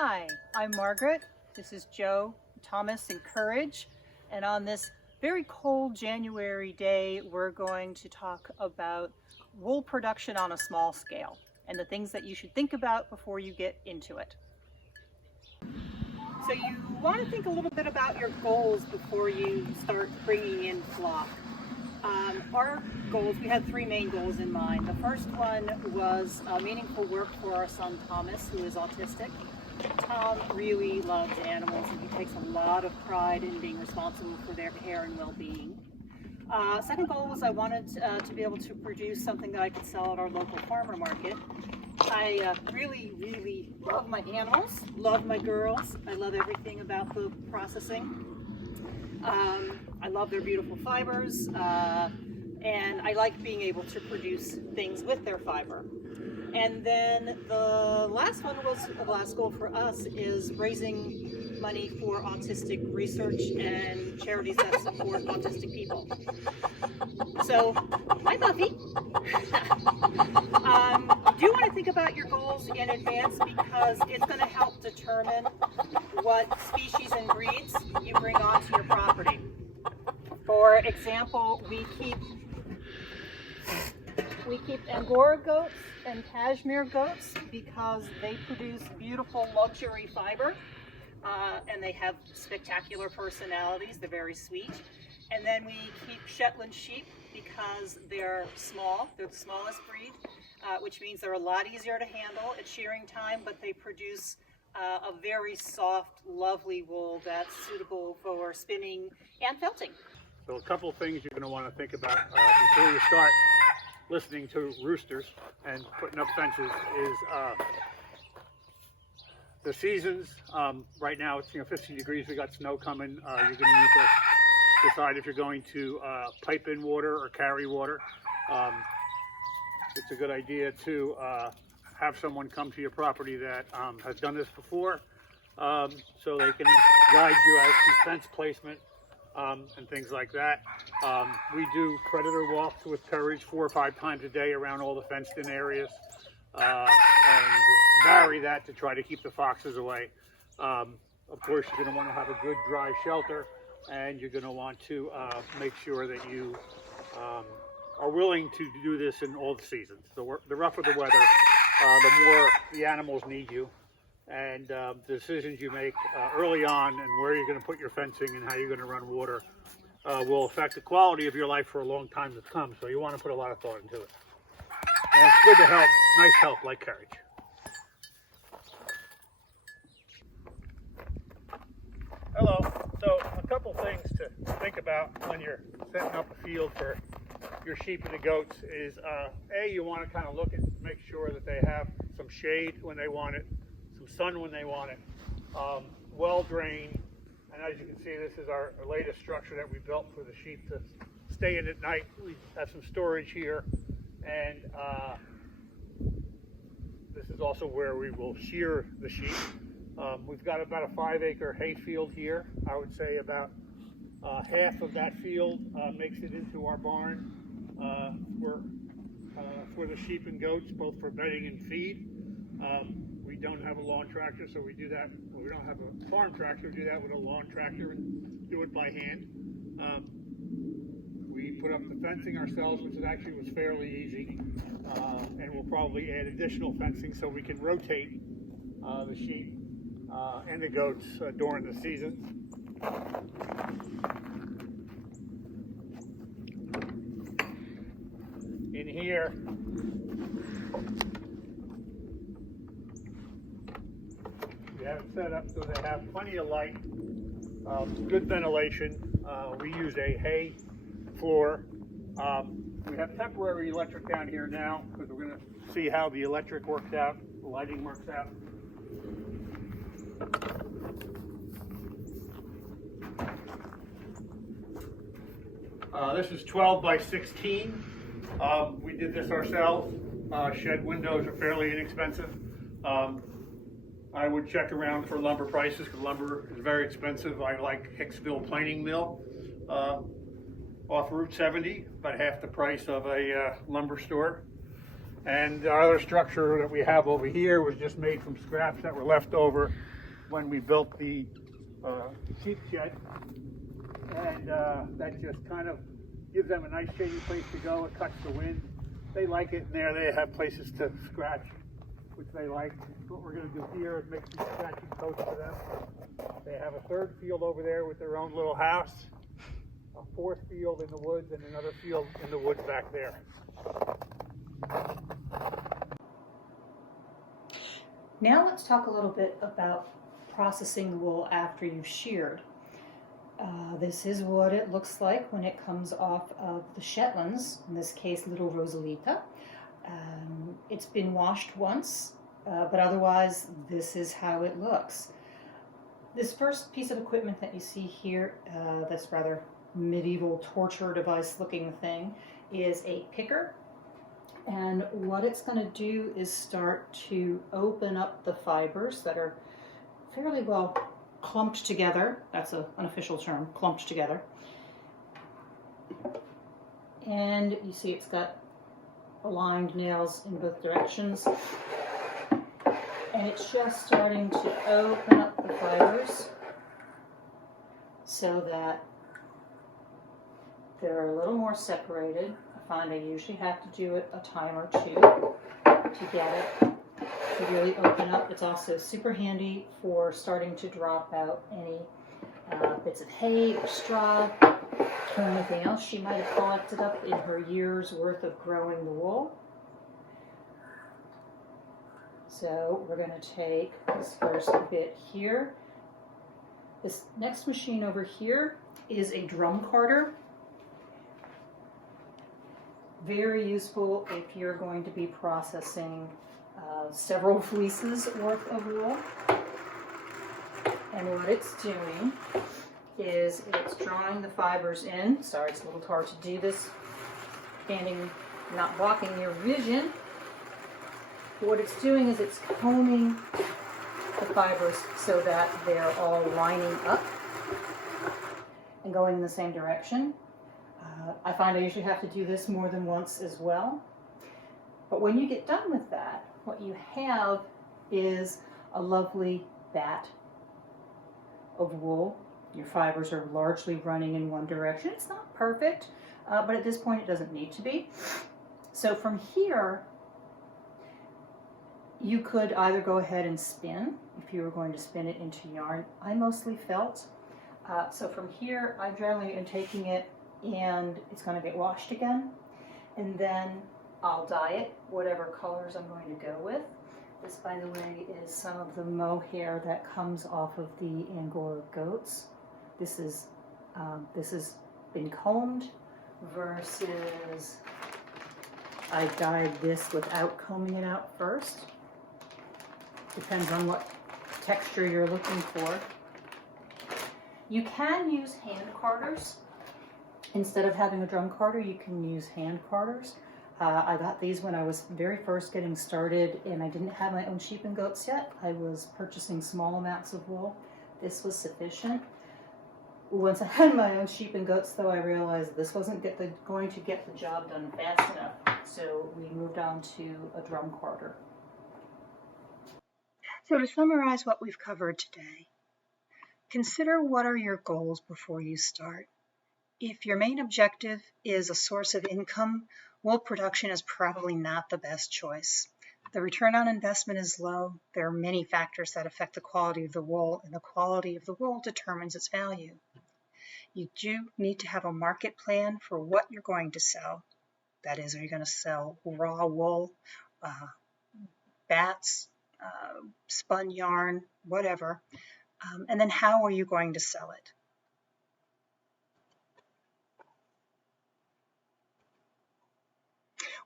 Hi, I'm Margaret. This is Joe, Thomas, and Courage. And on this very cold January day, we're going to talk about wool production on a small scale and the things that you should think about before you get into it. So you want to think a little bit about your goals before you start bringing in flock. Our goals, we had three main goals in mind. The first one was meaningful work for our son Thomas, who is autistic. Tom really loves animals and he takes a lot of pride in being responsible for their care and well-being. Second goal was I wanted to be able to produce something that I could sell at our local farmer market. I really love my animals, love my girls. I love everything about the processing. I love their beautiful fibers, and I like being able to produce things with their fiber. And then the last goal for us is raising money for autistic research and charities that support autistic people. So, hi Buffy! You do want to think about your goals in advance because it's going to help determine what species and breeds you bring onto your property. For example, we keep Angora goats and Cashmere goats because they produce beautiful luxury fiber and they have spectacular personalities. They're very sweet. And then we keep Shetland sheep because they're small. They're the smallest breed, which means they're a lot easier to handle at shearing time, but they produce a very soft, lovely wool that's suitable for spinning and felting. So a couple of things you're going to want to think about before you start listening to roosters and putting up fences is the seasons. Right now it's 15 degrees. We got snow coming. You're going to need to decide if you're going to pipe in water or carry water. It's a good idea to have someone come to your property that has done this before, so they can guide you as to fence placement and things like that. We do predator walks with Courage 4 or 5 times a day around all the fenced-in areas, and vary that to try to keep the foxes away. Of course, you're going to want to have a good dry shelter, and you're going to want to make sure that you are willing to do this in all the seasons. The rougher the weather, the more the animals need you. And the decisions you make early on and where you're going to put your fencing and how you're going to run water will affect the quality of your life for a long time to come. So you want to put a lot of thought into it. And it's good to help, nice help like Courage. Hello. So a couple things to think about when you're setting up a field for your sheep and the goats is A, you want to kind of look at, make sure that they have some shade when they want it, sun when they want it, well drained, and as you can see, this is our latest structure that we built for the sheep to stay in at night. We have some storage here, and this is also where we will shear the sheep. We've got about a 5-acre hay field here. I would say about half of that field makes it into our barn for the sheep and goats, both for bedding and feed. We don't have a lawn tractor, so we do that. Well, we don't have a farm tractor. We do that with a lawn tractor and do it by hand. We put up the fencing ourselves, which actually was fairly easy, and we'll probably add additional fencing so we can rotate the sheep and the goats during the season. In here, we have it set up so they have plenty of light, good ventilation. We use a hay floor. We have temporary electric down here now because we're going to see how the electric works out, the lighting works out. This is 12 by 16. We did this ourselves. Shed windows are fairly inexpensive. I would check around for lumber prices because lumber is very expensive. I like Hicksville Planing Mill off Route 70, about half the price of a lumber store. And our other structure that we have over here was just made from scraps that were left over when we built the sheep shed. And that just kind of gives them a nice shady place to go. It cuts the wind. They like it in there. They have places to scratch, which they like. What we're going to do here is make these scratching coats for them. They have a third field over there with their own little house, a fourth field in the woods, and another field in the woods back there. Now let's talk a little bit about processing the wool after you've sheared. This is what it looks like when it comes off of the Shetlands, in this case little Rosalita. It's been washed once, but otherwise this is how it looks. This first piece of equipment that you see here, this rather medieval torture device looking thing, is a picker. And what it's going to do is start to open up the fibers that are fairly well clumped together. That's an official term, clumped together. And you see it's got aligned nails in both directions. And it's just starting to open up the fibers so that they're a little more separated. I find I usually have to do it a time or two to get it to really open up. It's also super handy for starting to drop out any bits of hay or straw or anything else she might have collected up in her year's worth of growing the wool. So we're going to take this first bit here. This next machine over here is a drum carder. Very useful if you're going to be processing several fleeces worth of wool. And what it's doing is it's drawing the fibers in. Sorry, it's a little hard to do this standing, not blocking your vision. What it's doing is it's combing the fibers so that they're all lining up and going in the same direction. I find I usually have to do this more than once as well. But when you get done with that, what you have is a lovely bat of wool. Your fibers are largely running in one direction. It's not perfect, but at this point it doesn't need to be. So from here, you could either go ahead and spin, if you were going to spin it into yarn. I mostly felt. So from here, I generally am taking it and it's going to get washed again. And then I'll dye it, whatever colors I'm going to go with. This, by the way, is some of the mohair that comes off of the Angora goats. This has been combed versus I dyed this without combing it out first. Depends on what texture you're looking for. You can use hand carders. Instead of having a drum carder, you can use hand carders. I got these when I was very first getting started and I didn't have my own sheep and goats yet. I was purchasing small amounts of wool. This was sufficient. Once I had my own sheep and goats, though, I realized this wasn't going to get the job done fast enough. So we moved on to a drum carder. So to summarize what we've covered today, consider what are your goals before you start. If your main objective is a source of income, wool production is probably not the best choice. The return on investment is low. There are many factors that affect the quality of the wool, and the quality of the wool determines its value. You do need to have a market plan for what you're going to sell. That is, are you going to sell raw wool, bats, spun yarn, whatever, and then how are you going to sell it?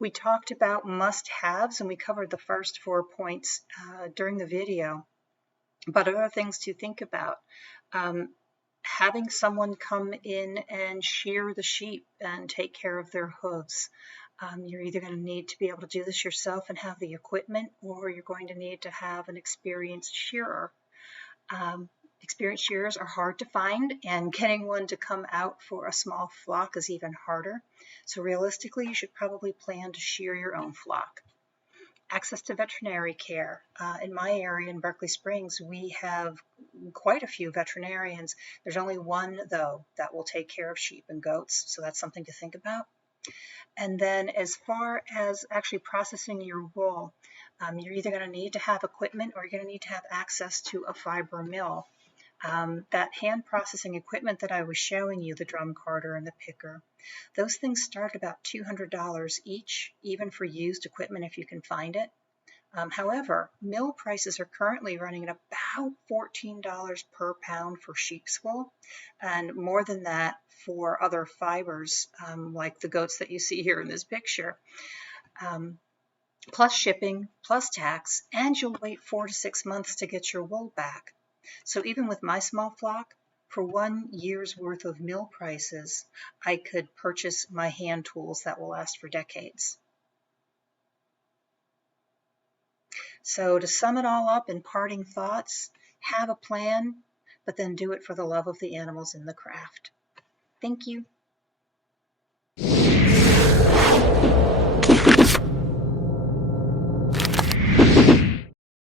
We talked about must-haves, and we covered the first 4 points during the video, but other things to think about. Having someone come in and shear the sheep and take care of their hooves. You're either going to need to be able to do this yourself and have the equipment, or you're going to need to have an experienced shearer. Experienced shearers are hard to find, and getting one to come out for a small flock is even harder. So realistically, you should probably plan to shear your own flock. Access to veterinary care. In my area in Berkeley Springs, we have quite a few veterinarians. There's only one, though, that will take care of sheep and goats, so that's something to think about. And then as far as actually processing your wool, you're either going to need to have equipment or you're going to need to have access to a fiber mill. That hand processing equipment that I was showing you, the drum carder and the picker, those things start about $200 each, even for used equipment if you can find it. However, mill prices are currently running at about $14 per pound for sheep's wool, and more than that for other fibers, like the goats that you see here in this picture, plus shipping, plus tax, and you'll wait 4 to 6 months to get your wool back. So even with my small flock, for 1 year's worth of mill prices, I could purchase my hand tools that will last for decades. So to sum it all up in parting thoughts, have a plan, but then do it for the love of the animals in the craft. Thank you.